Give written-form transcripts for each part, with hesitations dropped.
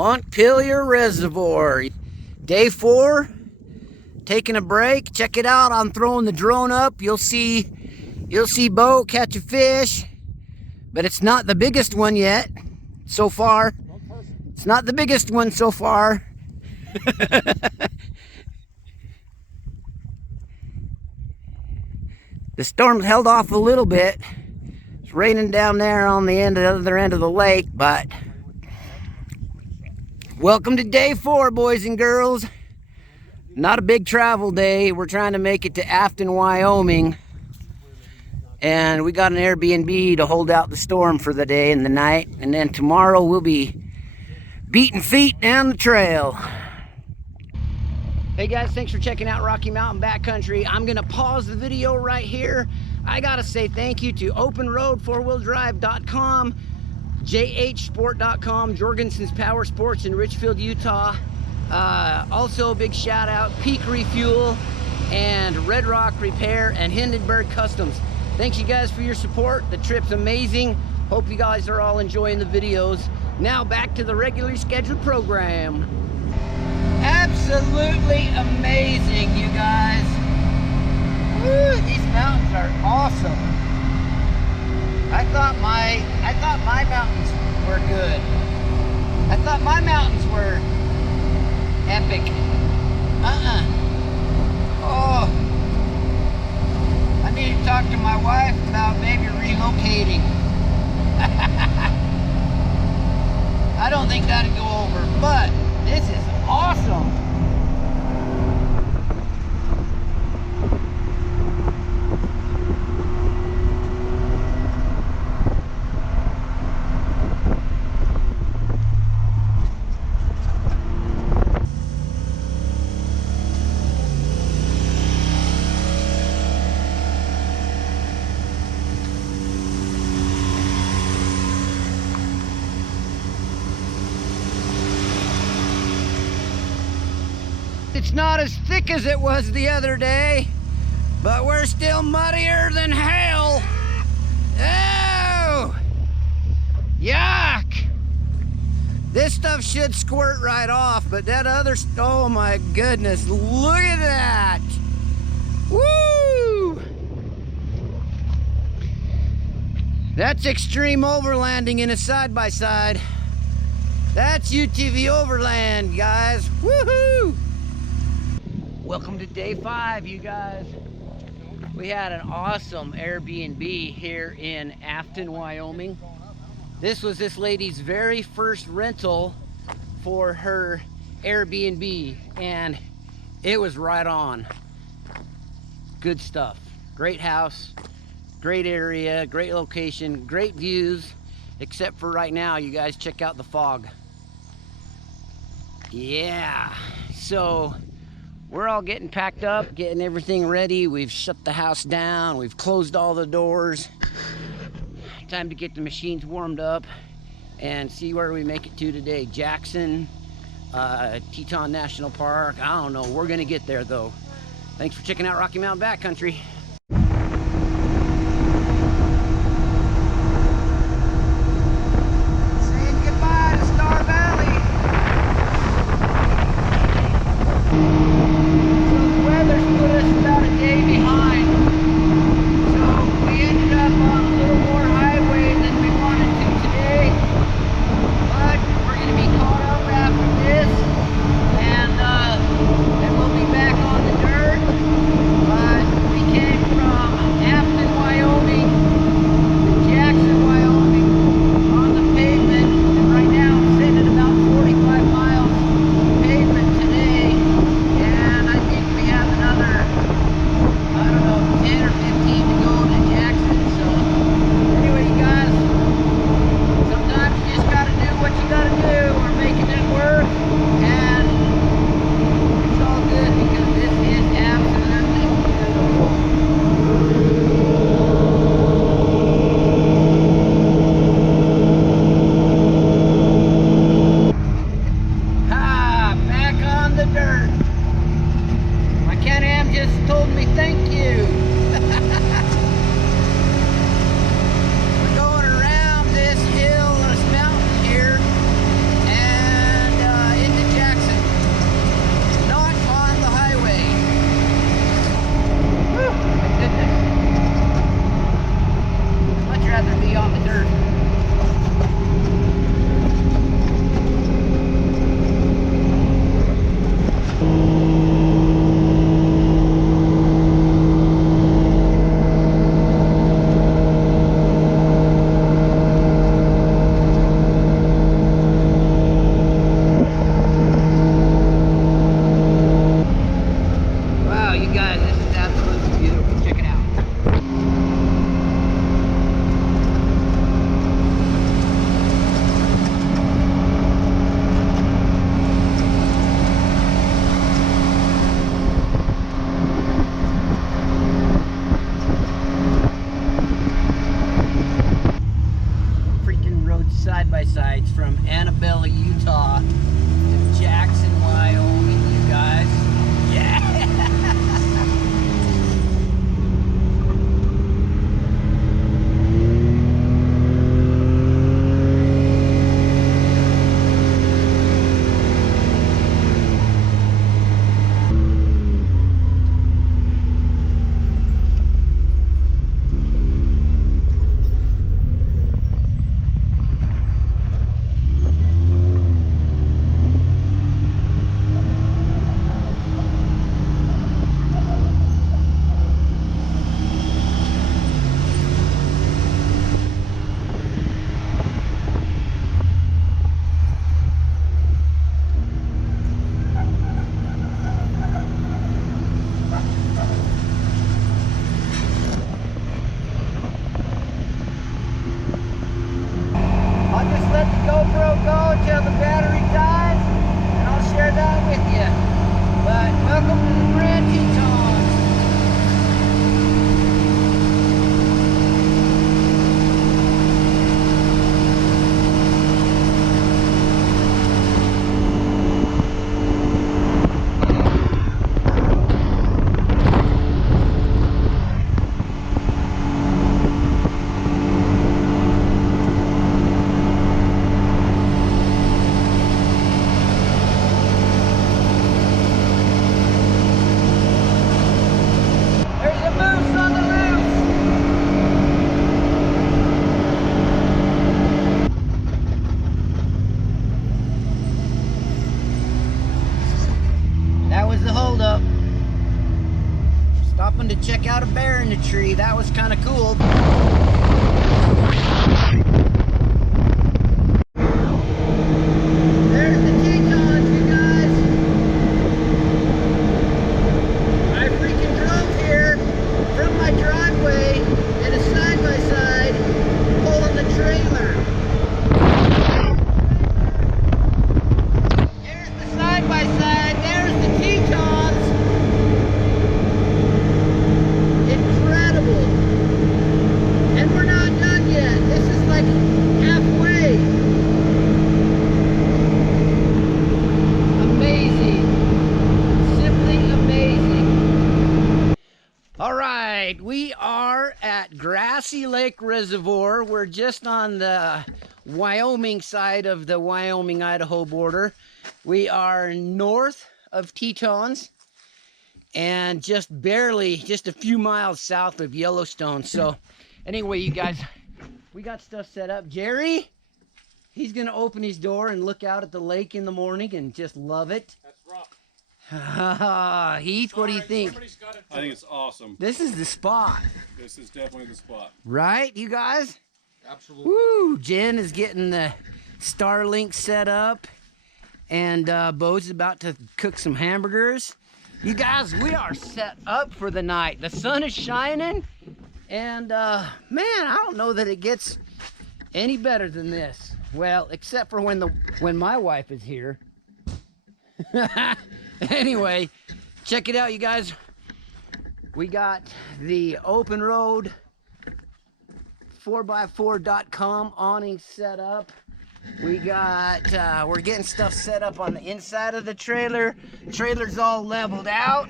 Montpelier Reservoir. Day 4, taking a break. Check it out. I'm throwing the drone up. You'll see boat catch a fish, but it's not the biggest one yet so far. It's not the biggest one so far. The storm held off a little bit. It's raining down there on the other end of the lake, but welcome to day 4, boys and girls. Not a big travel day. We're trying to make it to Afton, Wyoming. And we got an Airbnb to hold out the storm for the day and the night. And then tomorrow we'll be beating feet down the trail. Hey guys, thanks for checking out Rocky Mountain Backcountry. I'm gonna pause the video right here. I gotta say thank you to openroad4wheeldrive.com, jhsport.com, Jorgensen's Power Sports in Richfield, Utah. Also a big shout out Peak Refuel and Red Rock Repair and Hindenburg Customs. Thanks you guys for your support. The trip's amazing. Hope you guys are all enjoying the videos. Now back to the regularly scheduled program. Absolutely amazing, you guys. Woo, these mountains are awesome. I thought my mountains were good. I thought my mountains were epic. Oh, I need to talk to my wife about maybe relocating. I don't think that'd go over, but this is awesome. It's not as thick as it was the other day, but we're still muddier than hell. Oh! Yuck! This stuff should squirt right off, but that other, oh my goodness, look at that! Woo! That's extreme overlanding in a side-by-side. That's UTV overland, guys. Woohoo! Welcome to day 5, you guys. We had an awesome Airbnb here in Afton, Wyoming. This was this lady's very first rental for her Airbnb, and it was right on. Good stuff. Great house, great area, great location, great views, except for right now, you guys check out the fog. Yeah, so we're all getting packed up, getting everything ready. We've shut the house down. We've closed all the doors. Time to get the machines warmed up and see where we make it to today. Jackson, Teton National Park. I don't know. We're going to get there, though. Thanks for checking out Rocky Mountain Backcountry. Saying goodbye to Star Valley. Put us about a day behind, so we ended up on a little more highway than we wanted to today, but we're going to be caught up after this, and then we'll be back on the dirt, but we can't Annabella, Utah to Jackson, Wyoming, you guys. Yeah! I'll just let the GoPro go until the battery dies, and I'll share that with you. But welcome to the Grand Tetons. That was the holdup. Stopping to check out a bear in the tree. That was kind of cool. There's the Tetons, you guys. I freaking drove here from my driveway in a side-by-side pulling the trailer. There's the side-by-side. There's the Tetons. Incredible. And we're not done yet. This is like halfway. Amazing. Simply amazing. All right, we are at Grassy Lake Reservoir. We're just on the Wyoming side of the Wyoming-Idaho border. We are north of Tetons and just barely, just a few miles south of Yellowstone. So anyway, you guys, we got stuff set up. Jerry, he's gonna open his door and look out at the lake in the morning and just love it. That's rough. Heath, what do you think? I think it's awesome. This is the spot. This is definitely the spot. Right, you guys? Absolutely. Woo! Jen is getting the Starlink set up, and Bo's about to cook some hamburgers. You guys, we are set up for the night. The sun is shining, and man, I don't know that it gets any better than this. Well, except for when my wife is here. Anyway, check it out, you guys. We got the open road 4x4.com awning set up. We got, we're getting stuff set up on the inside of the trailer. Trailer's all leveled out.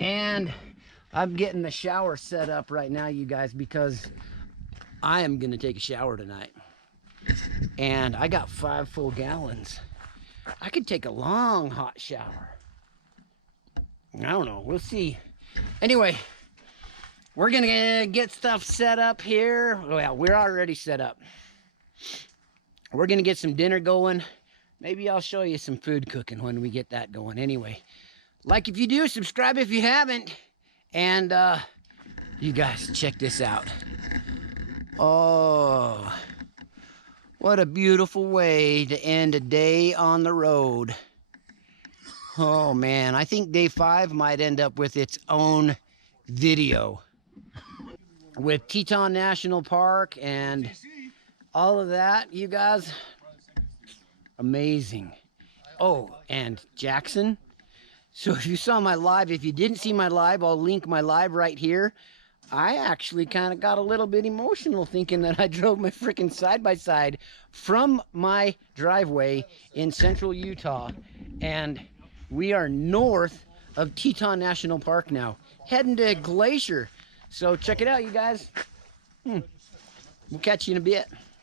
And I'm getting the shower set up right now, you guys, because I am gonna take a shower tonight. And I got 5 full gallons. I could take a long hot shower. I don't know, we'll see. Anyway, we're gonna get stuff set up here. Well, we're already set up. We're gonna get some dinner going. Maybe I'll show you some food cooking when we get that going. Anyway, like if you do, subscribe if you haven't. And you guys, check this out. Oh, what a beautiful way to end a day on the road. Oh man, I think day 5 might end up with its own video with Teton National Park and all of that, you guys. Amazing. Oh, and Jackson. So if you saw my live, if you didn't see my live, I'll link my live right here. I actually kind of got a little bit emotional thinking that I drove my freaking side-by-side from my driveway in central Utah, and we are north of Teton National Park now, heading to Glacier. So check it out, you guys. We'll catch you in a bit.